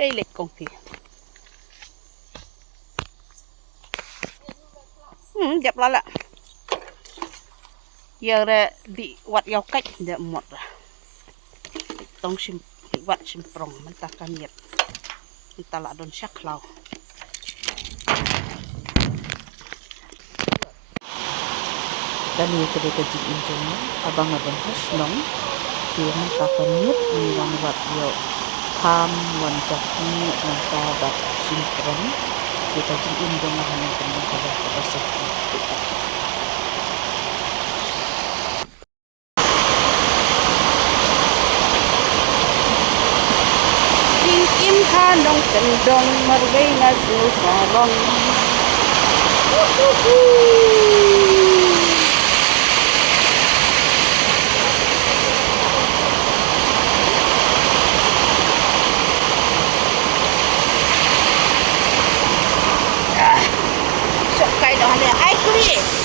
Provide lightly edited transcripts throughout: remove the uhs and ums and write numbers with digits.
đây lịch công ty dẹp lại lại giờ ra đi vật giao cách để một tông sim vật sim prong mình ta can nhiệt mình ta lại đồn sắc lau dan ini ketika jin injilnya abang-abang hasnong dia minta pamit wan wat yo tham wan jaki minta bat simpron kita jin indong hanya tentang pada sekti jin im hanong tendong margai ngasul salong ai kuy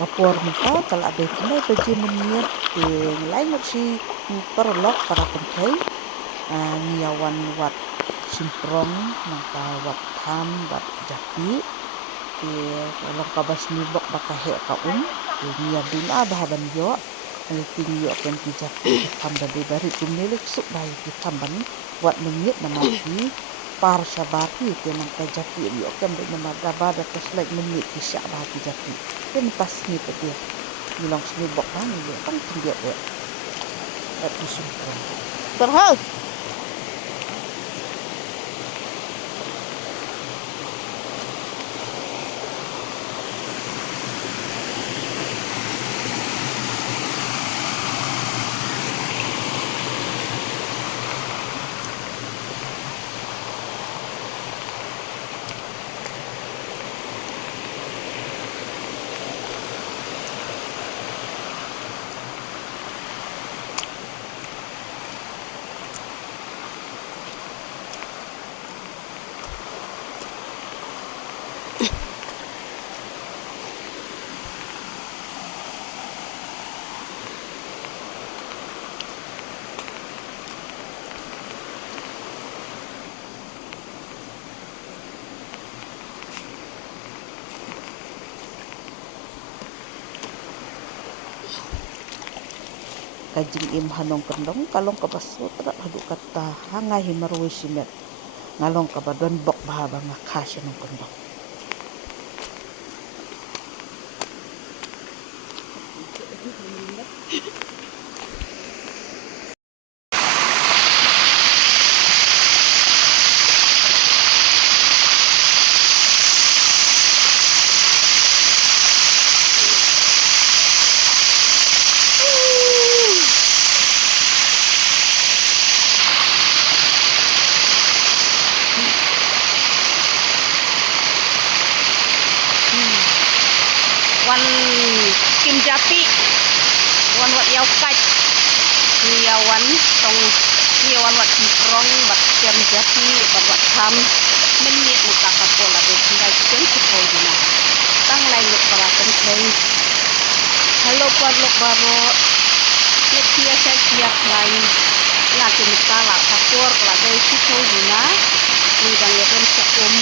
kapur menta talak be kene beji menit di lain si perlok para pentai niawan wat simprong maka wat tham wat jaki di kalau kabas nibok bakahe kaum di nia bina bahaban yo aliting yo ken jaki tham dari bari kumilik suk bayi tamban wat menit namaki par sabati ke nang jaki yo ken de nama dabada keslek menit kisah bahati jaki dan pas ni dia bilang sini bok kan dia kan tinggal ya musim terhal kajing im hanong kendong kalong kabasu terak haduk kata hangai himarwe simet ngalong kabadon bok bahaba ngakasya nong kendong Japi wan wat yau kaj niawan tong niawan wat Simprong bat Kem Japi bat wat Tham menit muka kapola be tinggal ken sepoi dina tang lain para penting halo parlok baro let biasa siap lain ngati mitala kapor la be sepoi dina ni dang yeden sekum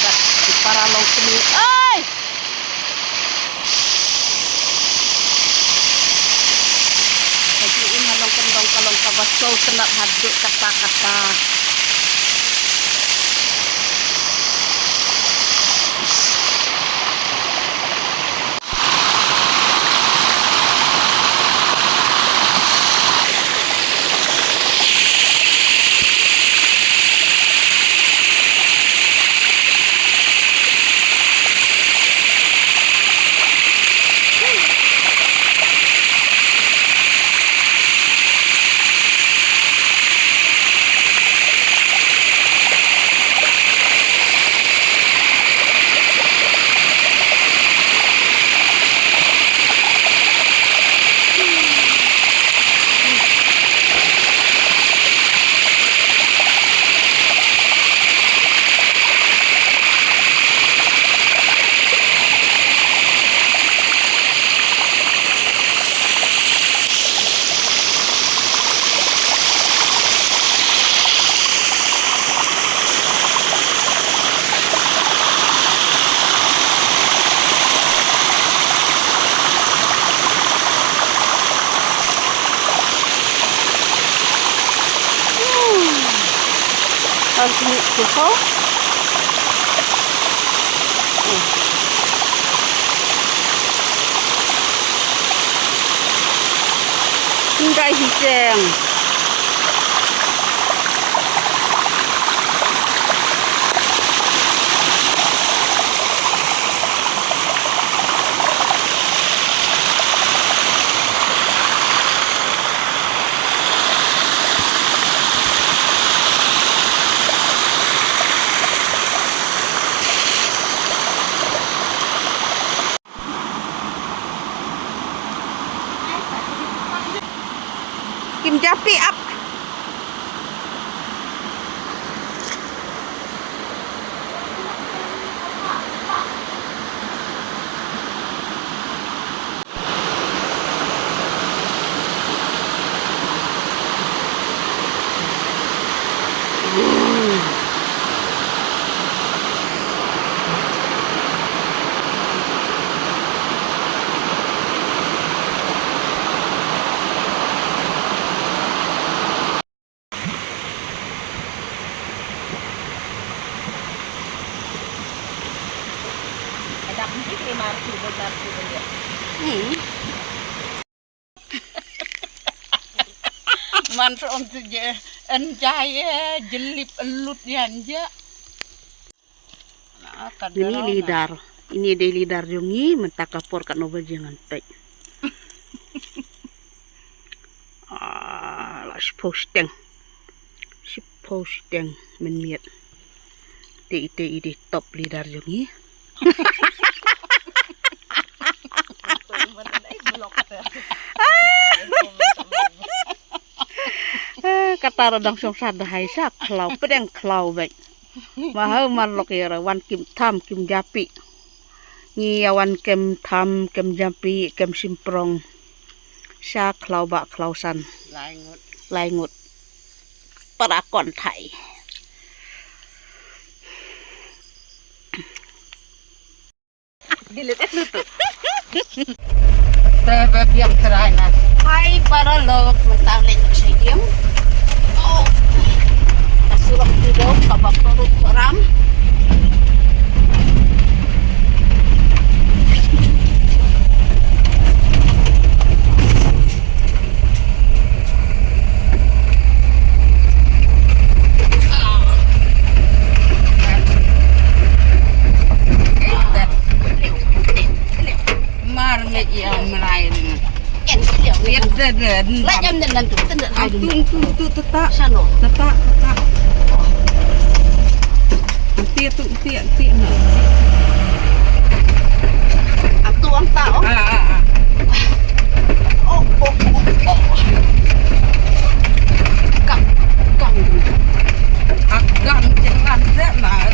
bat di para law kini ai halong kendong kalong kabasol kenat haduk kata-kata ini suho hingga hijau Kim Japi up. Mantra untuk enjaya jelip elut yanja. Ini lidar, ini deh lidar jongi mentakapor kat novel jangan pek. Lah posting menmiat. Ide top lidar jongi. Kata radang song sada hai sak klau pedang klau baik mahal marlok ya wan Kim Tham Kim Japi ngiawan Kem Tham Kem Japi Kem Simprong sak klau bak klausan laingut para kon thai dilit lutut Trebe biang teraina hai para lok mentang lengok sayem Surah video kabak turut koram marmet yang melain lihat dan lah jam dan tu tetak sano tetak nanti tu nanti aku ang tao. Oh. Kang. Agam jangan zenar.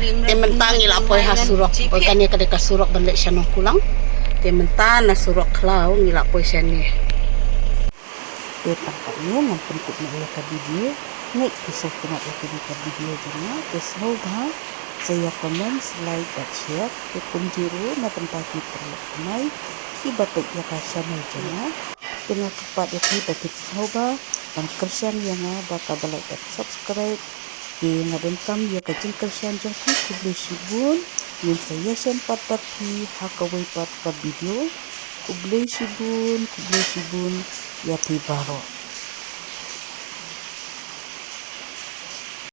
Tementang ilapoy hasurok. O kanya kada kasurok balik siya nung kulang. Tementan na surok klaw ilapoy siya ni. Tampaknya ng pentuk na ila ka video. Ngayon, kisah ko na ila ka video dyan. Semoga saya komen, like, dan share. Kung jiro na tempat kita may ibatok ya ka channel dyan. Dengan cepat ya kita semoga dan kersian yang baka balai dan subscribe. Yang ngadengkam ya ka jeng kersian jang ki kubli sibun. Yang saya sempat pati hakawai pat video. Kubli sibun ya tibaro.